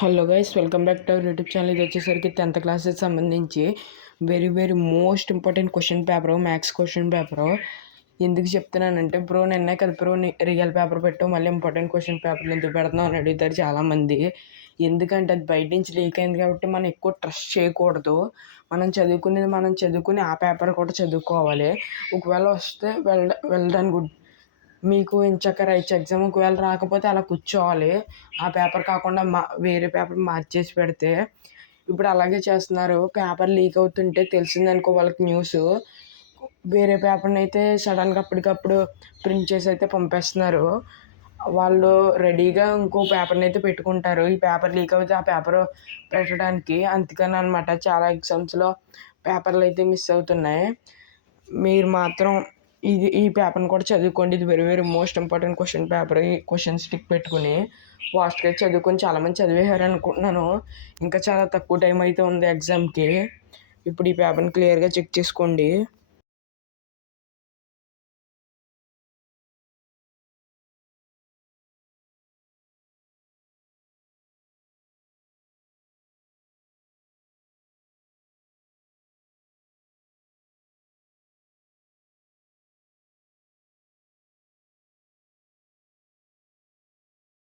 Hello guys, welcome back to our YouTube channel. ఇది వచ్చేసరికి 10th క్లాస్కి సంబంధించి very most important question paper, maths question paper. ఎందుకు చెప్తున్నానంటే నిన్నే కదా రియల్ పేపర్ పెట్టు, మళ్ళీ ఇంపార్టెంట్ క్వశ్చన్ పేపర్లు ఎందుకు పెడుతున్నావు అని అడుగుతారు చాలామంది. ఎందుకంటే అది బయట నుంచి లీక్ అయింది కాబట్టి మనం ఎక్కువ ట్రస్ట్ చేయకూడదు. మనం చదువుకుని ఆ పేపర్ కూడా చదువుకోవాలి. ఒకవేళ వస్తే వెళ్ళడానికి గుడ్. మీకు ఇంచక్క రైట్స్ ఎగ్జామ్ ఒకవేళ రాకపోతే అలా కూర్చోవాలి. ఆ పేపర్ కాకుండా వేరే పేపర్ మార్చేసి పెడితే. ఇప్పుడు అలాగే చేస్తున్నారు. పేపర్ లీక్ అవుతుంటే తెలిసిందనుకో వాళ్ళకి న్యూస్, వేరే పేపర్ని అయితే సడన్గా అప్పటికప్పుడు ప్రింట్ చేసి అయితే పంపేస్తున్నారు. వాళ్ళు రెడీగా ఇంకో పేపర్ని అయితే పెట్టుకుంటారు. ఈ పేపర్ లీక్ అవుతే ఆ పేపర్ పెట్టడానికి. అందుకని అనమాట చాలా ఎగ్జామ్స్లో పేపర్లు అయితే మిస్ అవుతున్నాయి. మీరు మాత్రం ఈ పేపర్ని కూడా చదువుకోండి. ఇది very most important question paper. ఈ క్వశ్చన్ స్టిక్ పెట్టుకుని ఫాస్ట్గా చదువుకొని చాలామంది చదివేశారు అనుకుంటున్నాను. ఇంకా చాలా తక్కువ టైం అయితే ఉంది ఎగ్జామ్కి. ఇప్పుడు ఈ పేపర్ని క్లియర్గా చెక్ చేసుకోండి.